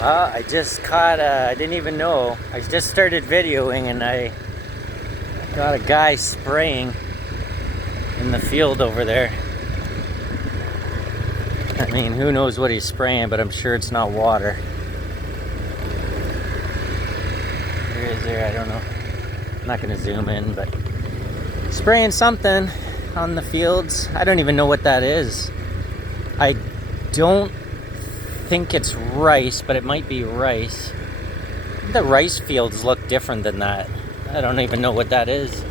I just caught, I didn't even know. I just started videoing and I got a guy spraying in the field over there. I mean, who knows what he's spraying, but I'm sure it's not water. Where is there? I don't know. I'm not going to zoom in, but spraying something on the fields. I don't even know what that is. I don't think it's rice, but it might be rice. The rice fields look different than that. I don't even know what that is,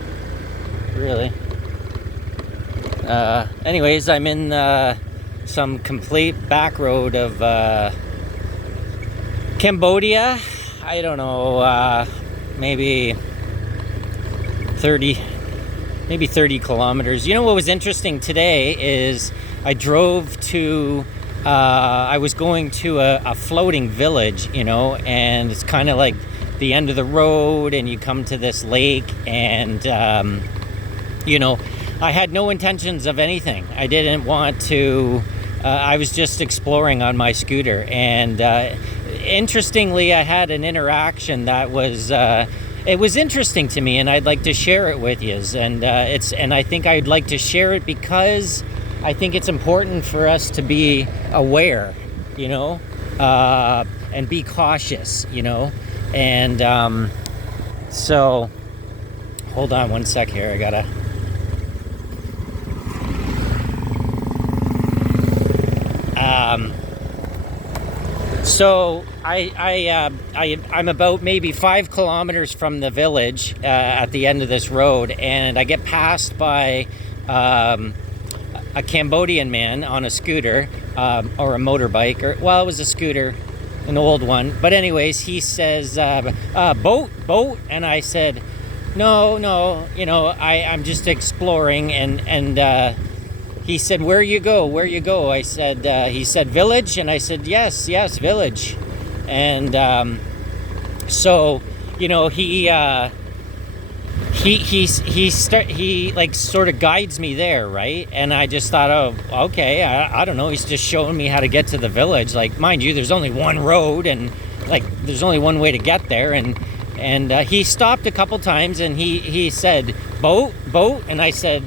really. Anyways, I'm in some complete back road of Cambodia. I don't know, maybe 30 kilometers. You know what was interesting today is I drove to I was going to a floating village, you know, and it's kind of like the end of the road and you come to this lake and you know, I had no intentions of anything. I didn't want to I was just exploring on my scooter, and interestingly I had an interaction that was it was interesting to me, and I'd like to share it with you. And I think I'd like to share it because I think it's important for us to be aware, you know, and be cautious, you know. And so, hold on one sec here. I gotta. So I'm about maybe 5 kilometers from the village at the end of this road, and I get passed by a Cambodian man on a scooter or a motorbike, or well, it was a scooter, an old one. But anyways, he says, boat, and I said, no, you know, I'm just exploring, and he said, where you go? I said, he said, village, and I said, yes, village. And so, you know, he like sort of guides me there, right? And I just thought, oh, okay, I don't know, he's just showing me how to get to the village. Like, mind you, there's only one road, and like there's only one way to get there. And he stopped a couple times, and he said, boat, and I said,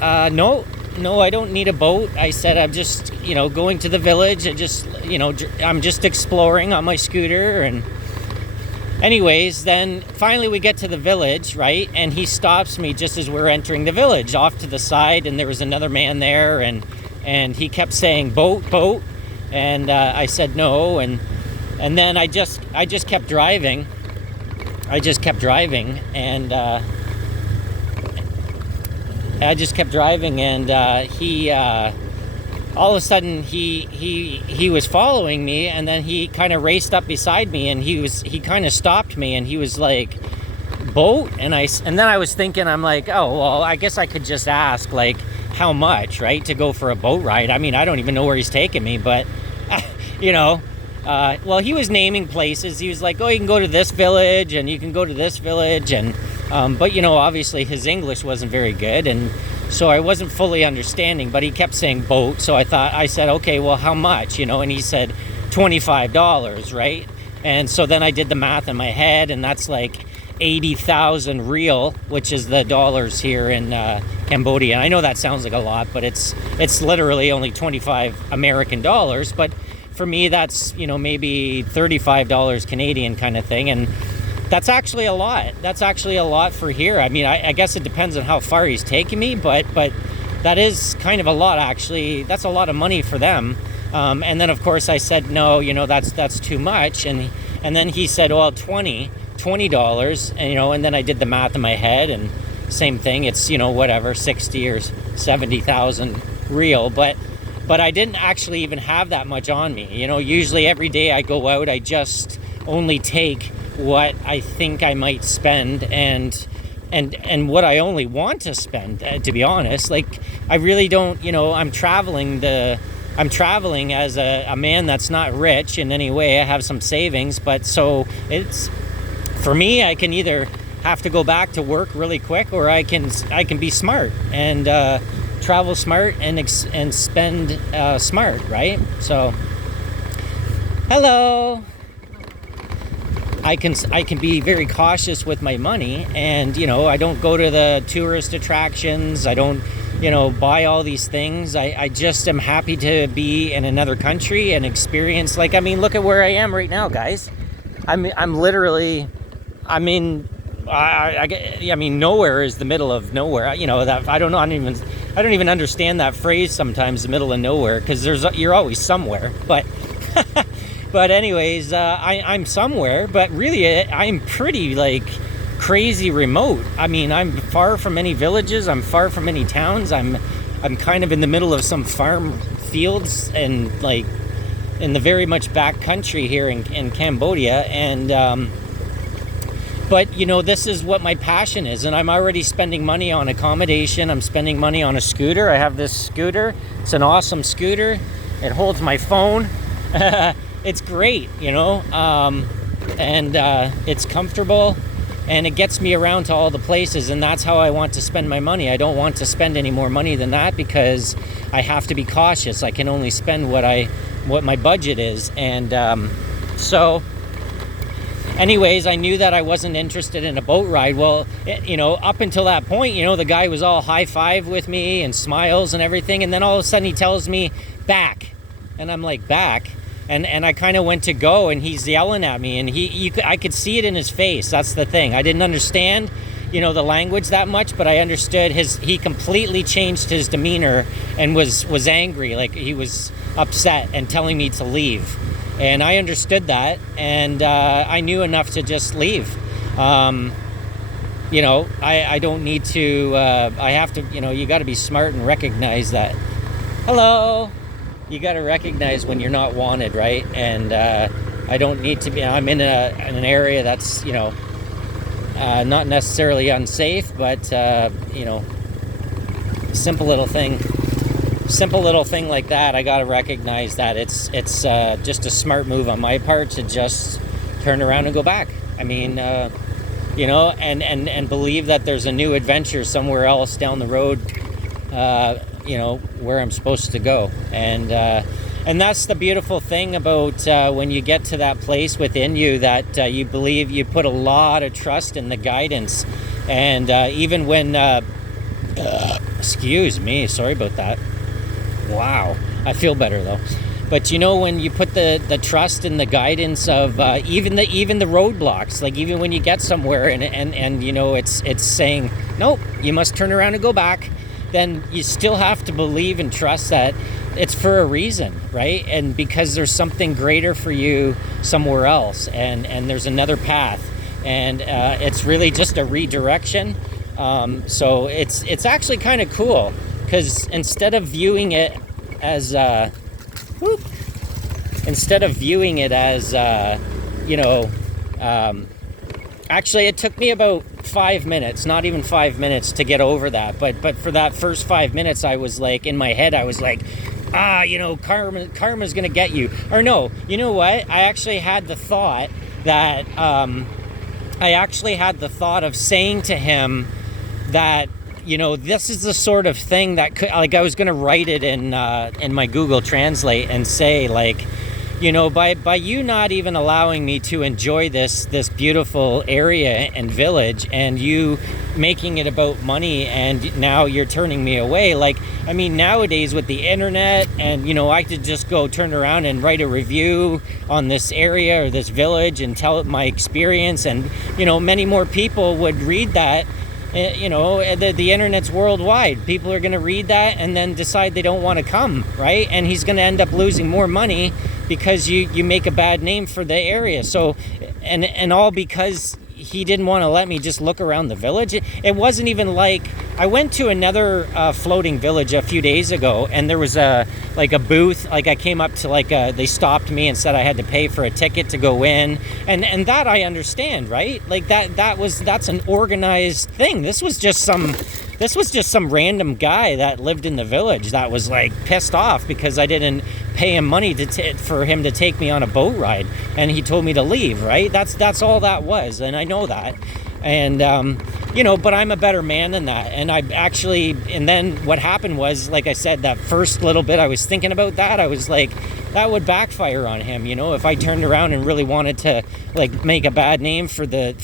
no, I don't need a boat. I said, I'm just, you know, going to the village. I'm just exploring on my scooter. And anyways, then finally we get to the village, right? And he stops me just as we're entering the village off to the side. And there was another man there, and he kept saying, boat. And I said, no. And then I just kept driving. And I just kept driving, and he all of a sudden he was following me, and then he kind of raced up beside me, and he kind of stopped me, and he was like, boat? And then I was thinking, I'm like, oh well, I guess I could just ask, like, how much, right, to go for a boat ride. I mean, I don't even know where he's taking me, but you know, well, he was naming places. He was like, oh, you can go to this village, and you can go to this village, and but you know, obviously his English wasn't very good, and so I wasn't fully understanding, but he kept saying boat. So I said, okay, well, how much, you know? And he said $25, right? And so then I did the math in my head, and that's like 80,000 real, which is the dollars here in Cambodia. I know that sounds like a lot, but it's literally only 25 American dollars. But for me, that's, you know, maybe $35 Canadian kind of thing. And that's actually a lot. That's actually a lot for here. I mean, I guess it depends on how far he's taking me, but that is kind of a lot, actually. That's a lot of money for them. And then, of course, I said, no, you know, that's too much. And then he said, well, $20, and, you know, and then I did the math in my head, and same thing. It's, you know, whatever, 60 or 70,000 real. But I didn't actually even have that much on me. You know, usually every day I go out, I just only take what I think I might spend, and what I only want to spend, to be honest. Like, I really don't, you know, I'm traveling as a man that's not rich in any way. I have some savings, but so it's, for me, I can either have to go back to work really quick, or I can be smart and travel smart and spend smart, right? So Hello. I can be very cautious with my money, and I don't go to the tourist attractions. I don't buy all these things. I just am happy to be in another country and experience, like, I mean, look at where I am right now, guys. I'm literally, I mean, I mean, nowhere is the middle of nowhere. That I don't know. I don't even understand that phrase sometimes, the middle of nowhere, because you're always somewhere. But but anyways, I'm somewhere. But really, I'm pretty like crazy remote. I mean, I'm far from any villages. I'm far from any towns. I'm kind of in the middle of some farm fields and like in the very much back country here in Cambodia. And but this is what my passion is, and I'm already spending money on accommodation. I'm spending money on a scooter. I have this scooter. It's an awesome scooter. It holds my phone. It's great, and it's comfortable, and it gets me around to all the places, and that's how I want to spend my money. I don't want to spend any more money than that because I have to be cautious. I can only spend what my budget is, and so anyways, I knew that I wasn't interested in a boat ride. Well, up until that point, the guy was all high five with me and smiles and everything, and then all of a sudden he tells me back, and I'm like, back? And I kind of went to go, and he's yelling at me, and I could see it in his face. That's the thing. I didn't understand, the language that much, but I understood he completely changed his demeanor and was angry, like he was upset and telling me to leave. And I understood that, and I knew enough to just leave. I don't need to. I have to. You got to be smart and recognize that. Hello. You got to recognize when you're not wanted, right? And I don't need to be. I'm in an area that's not necessarily unsafe, but simple little thing like that. I got to recognize that it's just a smart move on my part to just turn around and go back. I mean, and believe that there's a new adventure somewhere else down the road. Where I'm supposed to go, and that's the beautiful thing about when you get to that place within you that you believe, you put a lot of trust in the guidance, and even when excuse me, sorry about that. Wow, I feel better though. But when you put the trust and the guidance of even the roadblocks, like even when you get somewhere and it's saying nope, you must turn around and go back, then you still have to believe and trust that it's for a reason, right? And because there's something greater for you somewhere else, and there's another path, and it's really just a redirection. So it's actually kind of cool, because instead of viewing it as actually, it took me about 5 minutes, not even 5 minutes, to get over that. But for that first 5 minutes, I was like, in my head, I was like, karma's gonna get you. Or no, you know what? I actually had the thought that, of saying to him that, this is the sort of thing that could, like, I was gonna write it in my Google Translate and say, like, by you not even allowing me to enjoy this beautiful area and village, and you making it about money, and now you're turning me away. Like, I mean, nowadays with the internet, and I could just go turn around and write a review on this area or this village and tell my experience, and many more people would read that. The internet's worldwide. People are going to read that and then decide they don't want to come, right? And he's going to end up losing more money because you make a bad name for the area. So, and all because he didn't want to let me just look around the village. It wasn't even like, I went to another floating village a few days ago, and there was a booth. Like, I came up to they stopped me and said I had to pay for a ticket to go in, and that I understand, right? Like that's an organized thing. This was just some random guy that lived in the village that was like pissed off because I didn't pay him money for him to take me on a boat ride, and he told me to leave, right? That's all that was, and I know that. And but I'm a better man than that. And and then what happened was, like I said, that first little bit I was thinking about that, I was like, that would backfire on him, if I turned around and really wanted to like make a bad name for the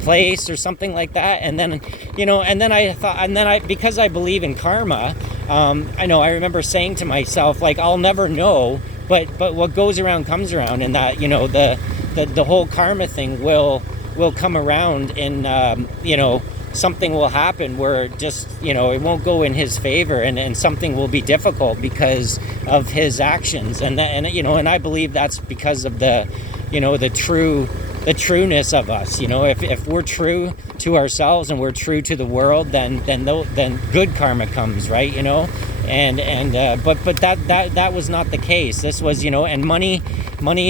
place or something like that. And then I thought, because I believe in karma, I remember saying to myself, like, I'll never know, but what goes around comes around, and that the whole karma thing will come around, and something will happen where just it won't go in his favor, and something will be difficult because of his actions, and I believe that's because of the trueness of us. If we're true to ourselves and we're true to the world, then good karma comes, right? But that was not the case. This was, and money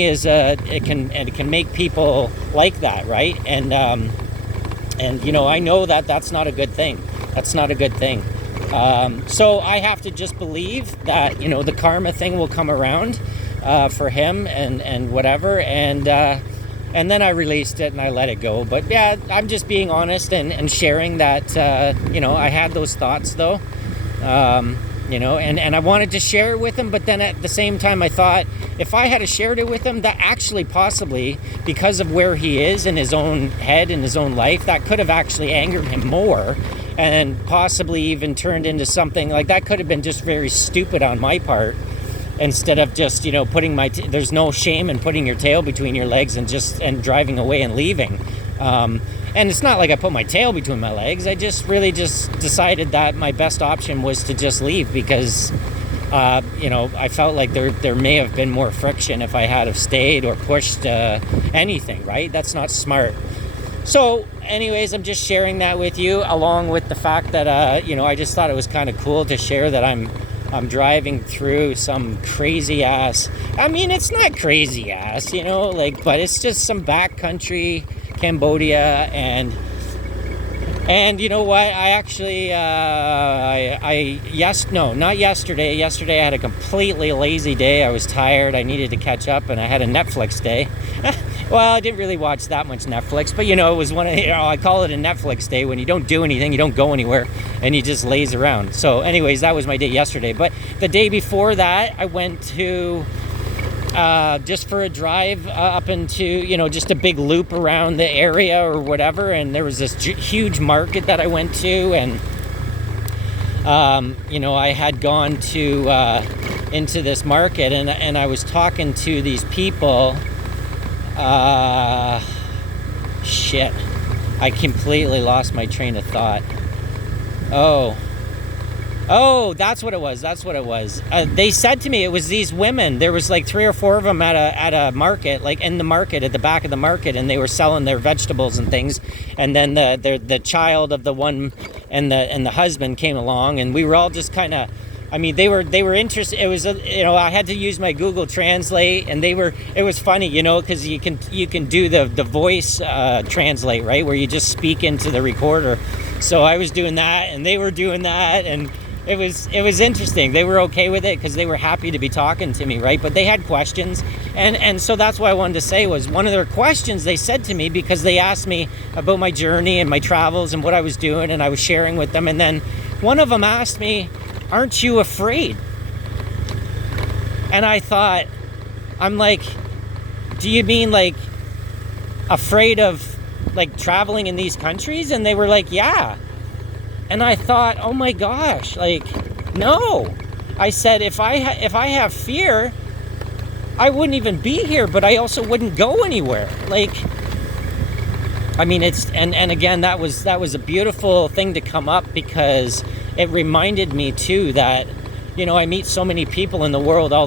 is it can make people like that, right? And I know that that's not a good thing. That's not a good thing. So I have to just believe that the karma thing will come around for him, and whatever, and then I released it and I let it go. But yeah, I'm just being honest and sharing that I had those thoughts though. And I wanted to share it with him, but then at the same time I thought, if I had shared it with him, that actually possibly, because of where he is in his own head, in his own life, that could have actually angered him more, and possibly even turned into something like that. Could have been just very stupid on my part, instead of just putting there's no shame in putting your tail between your legs and driving away and leaving. And it's not like I put my tail between my legs. I just really decided that my best option was to just leave, because I felt like there may have been more friction if I had have stayed or pushed anything, right? That's not smart. So anyways, I'm just sharing that with you, along with the fact that I just thought it was kind of cool to share that I'm driving through some crazy ass, it's not crazy ass, but it's just some backcountry Cambodia, and you know what, I actually not yesterday. Yesterday I had a completely lazy day. I was tired, I needed to catch up, and I had a Netflix day. Well, I didn't really watch that much Netflix, but it was I call it a Netflix day when you don't do anything, you don't go anywhere, and you just laze around. So anyways, that was my day yesterday. But the day before that, I went to just for a drive up into, just a big loop around the area or whatever. And there was this huge market that I went to, and, I had gone to into this market, and I was talking to these people. Shit. I completely lost my train of thought. Oh, that's what it was. They said to me, it was these women. There was like 3 or 4 of them at a market, like in the market, at the back of the market, and they were selling their vegetables and things. And then the child of the one and the husband came along, and we were all just kind of, they were interested. It was, I had to use my Google Translate, and it was funny, because you can do the voice translate, right, where you just speak into the recorder. So I was doing that, and they were doing that, and it was interesting. They were okay with it because they were happy to be talking to me, right? But they had questions, and so that's what I wanted to say was, one of their questions they said to me, because they asked me about my journey and my travels and what I was doing, and I was sharing with them, and then one of them asked me, "Aren't you afraid?" And I thought, I'm like, do you mean like afraid of like traveling in these countries? And they were like, yeah. And I thought, oh my gosh, like, no. I said, if I have fear, I wouldn't even be here, but I also wouldn't go anywhere. Like, it's, and again, that was a beautiful thing to come up, because it reminded me too that, I meet so many people in the world all the